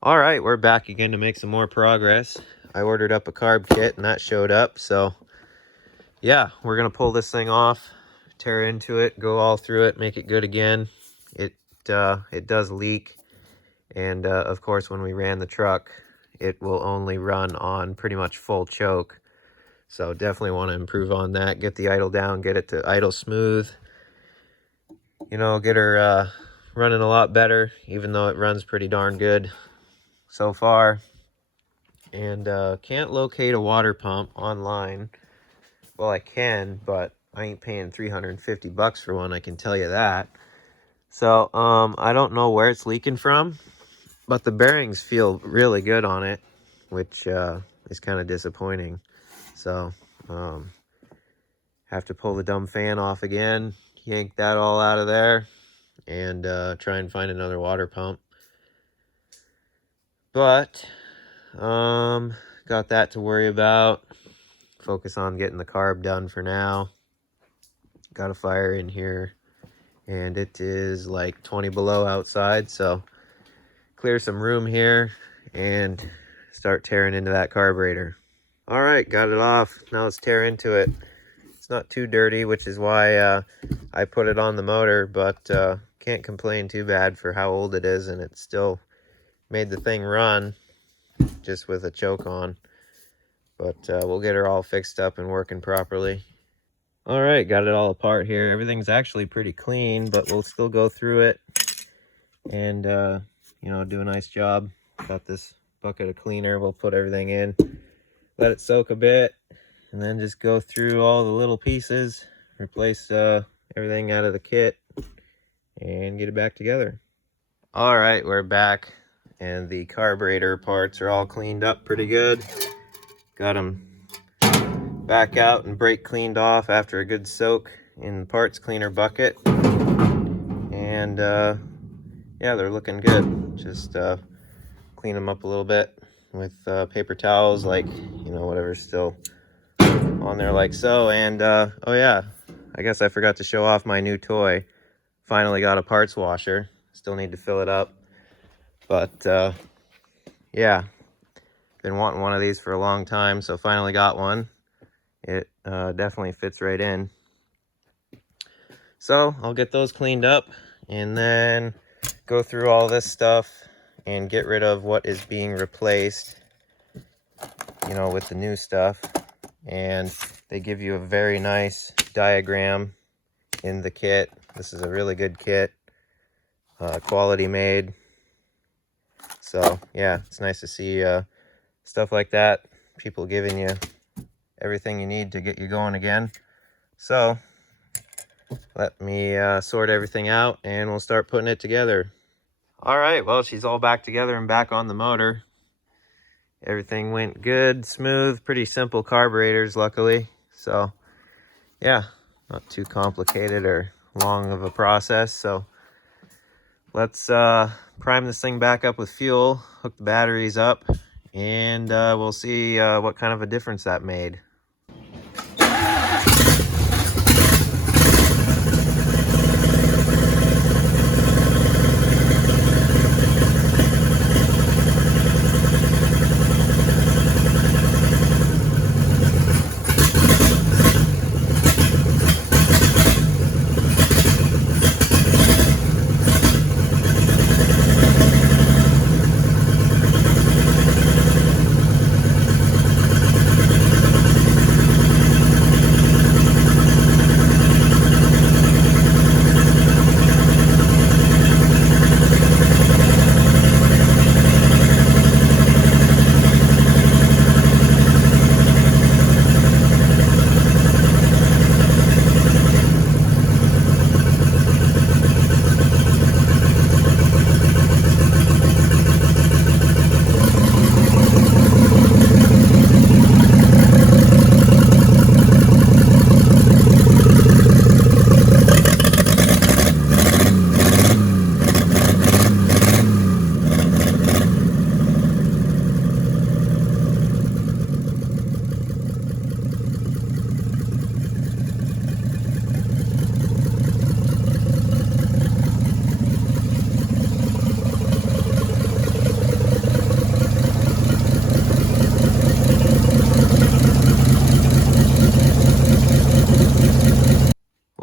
All right, we're back again to make some more progress. I ordered up a carb kit and that showed up. So yeah, we're gonna pull this thing off, tear into it, go all through it, make it good again. It does leak, and of course when we ran the truck, it will only run on pretty much full choke. So definitely want to improve on that, get the idle down, get it to idle smooth. You know, get her running a lot better, even though it runs pretty darn good so far. And can't locate a water pump online. Well, I can, but I ain't paying $350 for one, I can tell you that. So I don't know where it's leaking from, but the bearings feel really good on it, which is kind of disappointing. So have to pull the dumb fan off again, yank that all out of there, and try and find another water pump. But got that to worry about. Focus on getting the carb done for now. Got a fire in here, and it is like 20 below outside, so clear some room here and start tearing into that carburetor. All right, got it off. Now let's tear into it. It's not too dirty, which is why I put it on the motor, but can't complain too bad for how old it is, and it still made the thing run just with a choke on. But we'll get her all fixed up and working properly. All right, got it all apart here. Everything's actually pretty clean, but we'll still go through it and you know, do a nice job. Got this bucket of cleaner. We'll put everything in, let it soak a bit, and then just go through all the little pieces, replace everything out of the kit, and get it back together. All right, we're back, and the carburetor parts are all cleaned up pretty good. Got them back out and brake cleaned off after a good soak in the parts cleaner bucket. And yeah, they're looking good. Just clean them up a little bit with paper towels, like, you know, whatever's still on there, like so. And oh yeah, I guess I forgot to show off my new toy. Finally got a parts washer. Still need to fill it up, but yeah, been wanting one of these for a long time, so finally got one. It definitely fits right in. So I'll get those cleaned up and then go through all this stuff and get rid of what is being replaced, you know, with the new stuff. And they give you a very nice diagram in the kit. This is a really good kit, quality made. So yeah, it's nice to see stuff like that, people giving you everything you need to get you going again. So let me sort everything out and we'll start putting it together. All right, well, she's all back together and back on the motor. Everything went good, smooth, pretty simple carburetors, luckily. So yeah, not too complicated or long of a process. So let's prime this thing back up with fuel, hook the batteries up, and we'll see what kind of a difference that made.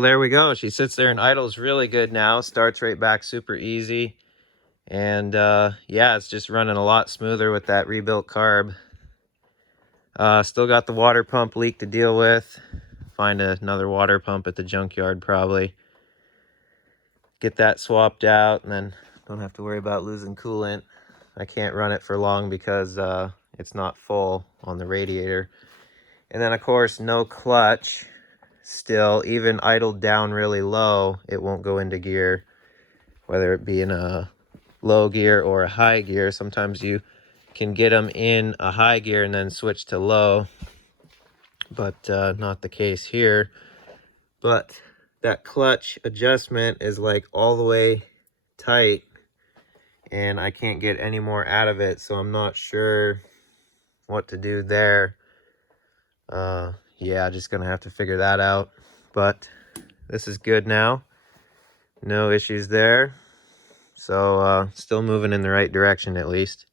Well, there we go. She sits there and idles really good now. Starts right back super easy. And yeah, it's just running a lot smoother with that rebuilt carb. Still got the water pump leak to deal with. Find another water pump at the junkyard probably. Get that swapped out, and then don't have to worry about losing coolant. I can't run it for long because it's not full on the radiator. And then of course no clutch. Still, even idled down really low, it won't go into gear, whether it be in a low gear or a high gear. Sometimes you can get them in a high gear and then switch to low, but not the case here. But that clutch adjustment is like all the way tight, and I can't get any more out of it, so I'm not sure what to do there. Yeah, just gonna have to figure that out. But this is good now. No issues there. So still moving in the right direction at least.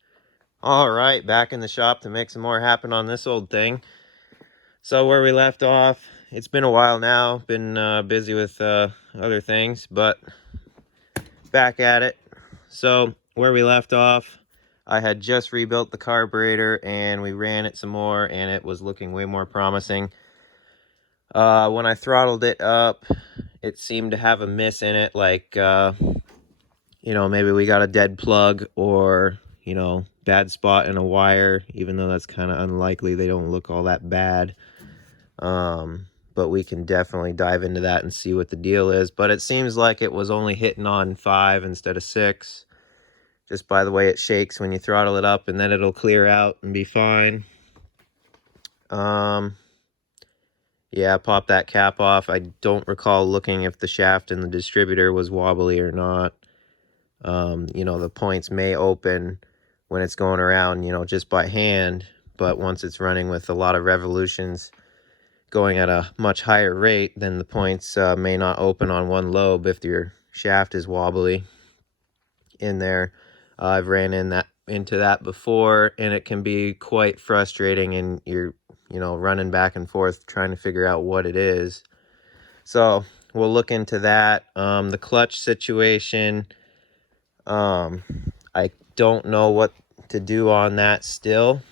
All right, back in the shop to make some more happen on this old thing. So where we left off, it's been a while now. Been busy with other things, but back at it. So where we left off, I had just rebuilt the carburetor and we ran it some more and it was looking way more promising. When I throttled it up, it seemed to have a miss in it, like, you know, maybe we got a dead plug or, you know, bad spot in a wire, even though that's kind of unlikely. They don't look all that bad. But we can definitely dive into that and see what the deal is. But it seems like it was only hitting on 5 instead of 6, just by the way it shakes when you throttle it up, and then it'll clear out and be fine. Yeah, pop that cap off. I don't recall looking if the shaft in the distributor was wobbly or not. You know, the points may open when it's going around, you know, just by hand, but once it's running with a lot of revolutions going at a much higher rate, then the points may not open on one lobe if your shaft is wobbly in there. I've ran into that before, and it can be quite frustrating, and you're, you know, running back and forth trying to figure out what it is. So we'll look into that. The clutch situation, I don't know what to do on that still,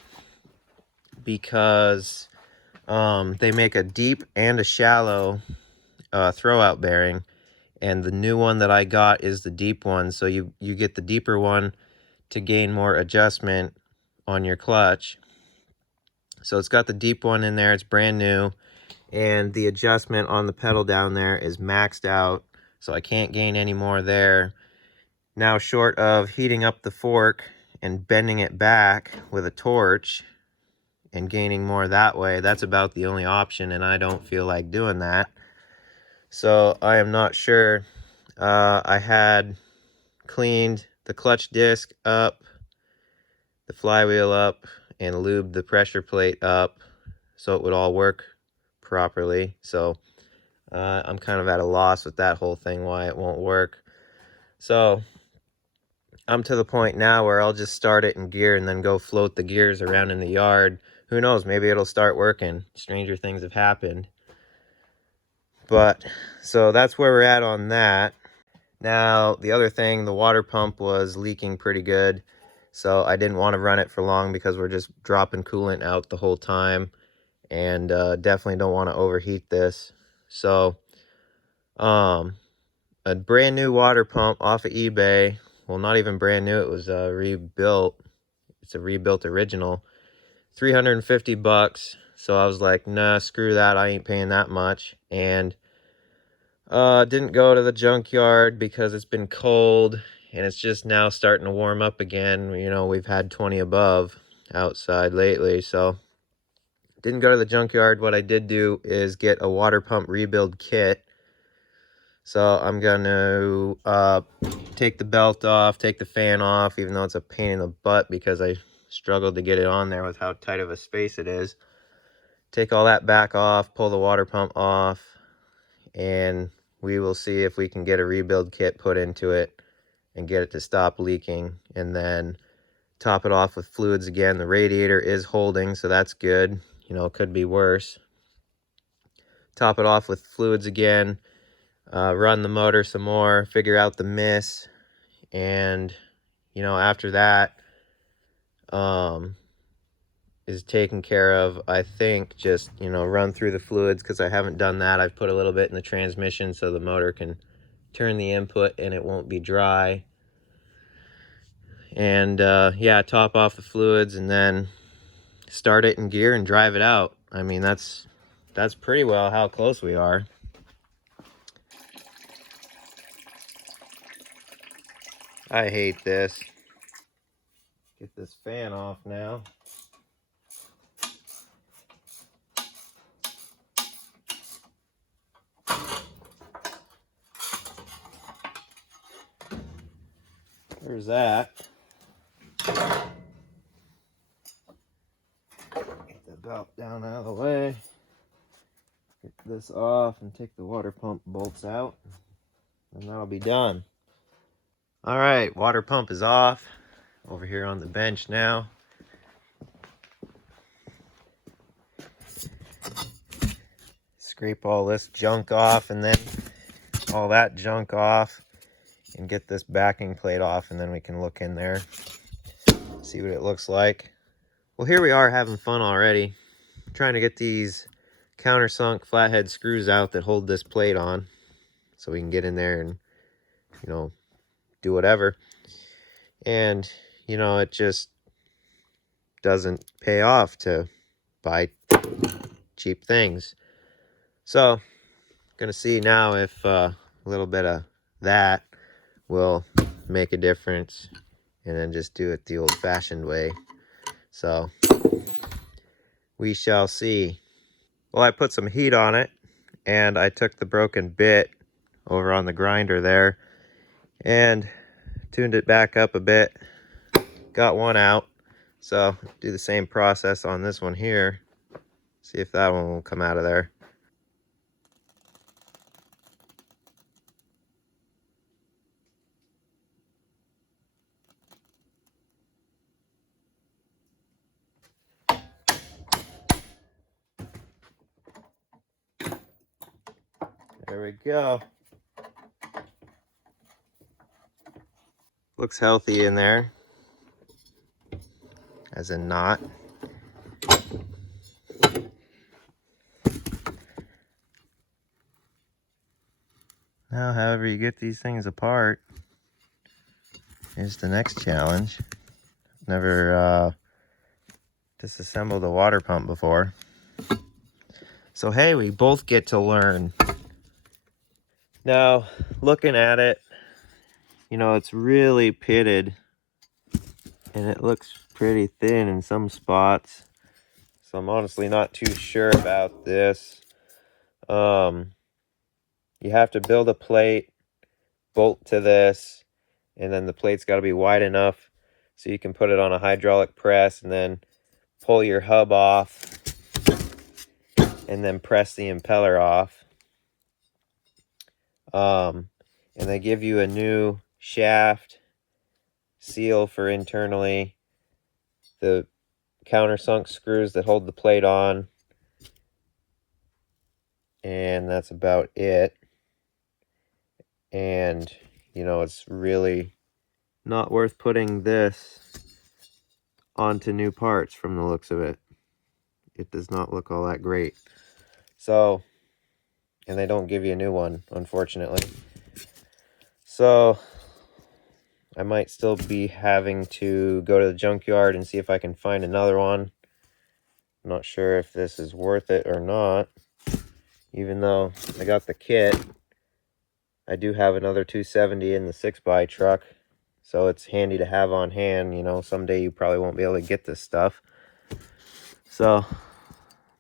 because they make a deep and a shallow throwout bearing, and the new one that I got is the deep one. So you get the deeper one to gain more adjustment on your clutch. So it's got the deep one in there. It's brand new, and the adjustment on the pedal down there is maxed out, so I can't gain any more there. Now, short of heating up the fork and bending it back with a torch and gaining more that way, that's about the only option, and I don't feel like doing that. So I am not sure. I had cleaned the clutch disc up, the flywheel up, and lubed the pressure plate up so it would all work properly. So I'm kind of at a loss with that whole thing, why it won't work. So I'm to the point now where I'll just start it in gear and then go float the gears around in the yard. Who knows, maybe it'll start working. Stranger things have happened. But so that's where we're at on that. Now, the other thing, the water pump was leaking pretty good, so I didn't want to run it for long because we're just dropping coolant out the whole time, and definitely don't want to overheat this. So a brand new water pump off of eBay, well, not even brand new, it was rebuilt. It's a rebuilt original, 350 bucks. So I was like, nah, screw that, I ain't paying that much. And didn't go to the junkyard because it's been cold and it's just now starting to warm up again. You know, we've had 20 above outside lately, so didn't go to the junkyard. What I did do is get a water pump rebuild kit. So I'm gonna take the belt off, take the fan off, even though it's a pain in the butt because I struggled to get it on there with how tight of a space it is. Take all that back off, pull the water pump off, and we will see if we can get a rebuild kit put into it and get it to stop leaking, and then top it off with fluids again. The radiator is holding, so that's good. You know, it could be worse. Top it off with fluids again, run the motor some more, figure out the miss, and after that is taken care of, I think just run through the fluids, because I haven't done that. I've put a little bit in the transmission so the motor can turn the input and it won't be dry. And yeah, top off the fluids and then start it in gear and drive it out. I mean, that's pretty well how close we are. I hate this. Get this fan off now. There's that. Get the belt down out of the way. Get this off and take the water pump bolts out, and that'll be done. All right, water pump is off. Over here on the bench now. Scrape all this junk off, and then all that junk off, and get this backing plate off, and then we can look in there, see what it looks like. Well, here we are having fun already, trying to get these countersunk flathead screws out that hold this plate on, so we can get in there and do whatever. And it just doesn't pay off to buy cheap things. So gonna see now if a little bit of that will make a difference, and then just do it the old-fashioned way. So we shall see. Well, I put some heat on it, and I took the broken bit over on the grinder there and tuned it back up a bit. Got one out, so do the same process on this one here. See if that one will come out of there. There we go. Looks healthy in there, as in not. Now, however you get these things apart is the next challenge. Never disassembled a water pump before. So hey, we both get to learn. Now, looking at it, it's really pitted, and it looks pretty thin in some spots. So I'm honestly not too sure about this. You have to build a plate, bolt to this, and then the plate's got to be wide enough so you can put it on a hydraulic press and then pull your hub off and then press the impeller off. And they give you a new shaft seal for internally, the countersunk screws that hold the plate on, and that's about it. And it's really not worth putting this onto new parts from the looks of it. It does not look all that great. So, and they don't give you a new one, unfortunately. So I might still be having to go to the junkyard and see if I can find another one. I'm not sure if this is worth it or not. Even though I got the kit, I do have another 270 in the 6x truck, so it's handy to have on hand. Someday you probably won't be able to get this stuff. So,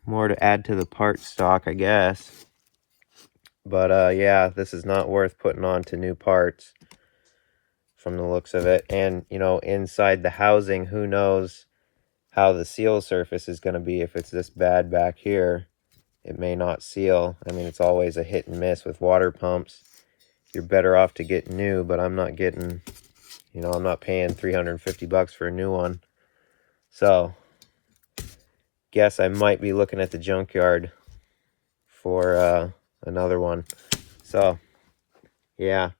more to add to the part stock, I guess. But yeah, this is not worth putting on to new parts from the looks of it. And, inside the housing, who knows how the seal surface is going to be. If it's this bad back here, it may not seal. I mean, it's always a hit and miss with water pumps. You're better off to get new, but I'm not getting, I'm not paying $350 for a new one. So, guess I might be looking at the junkyard for another one. So, yeah,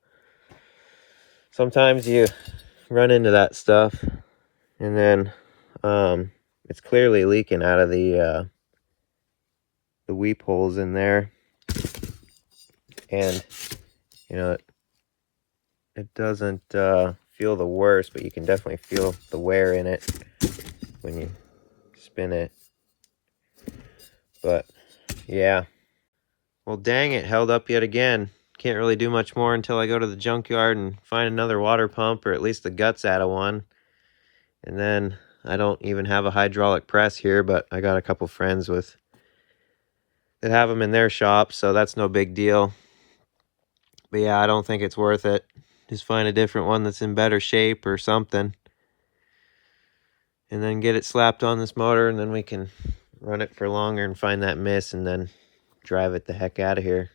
sometimes you run into that stuff, and then it's clearly leaking out of the weep holes in there, and you know it doesn't feel the worst, but you can definitely feel the wear in it when you spin it. But yeah, well, dang, it held up yet again. Can't really do much more until I go to the junkyard and find another water pump, or at least the guts out of one. And then I don't even have a hydraulic press here, but I got a couple friends that have them in their shop, so that's no big deal. But yeah, I don't think it's worth it. Just find a different one that's in better shape or something, and then get it slapped on this motor, and then we can run it for longer and find that miss, and then drive it the heck out of here.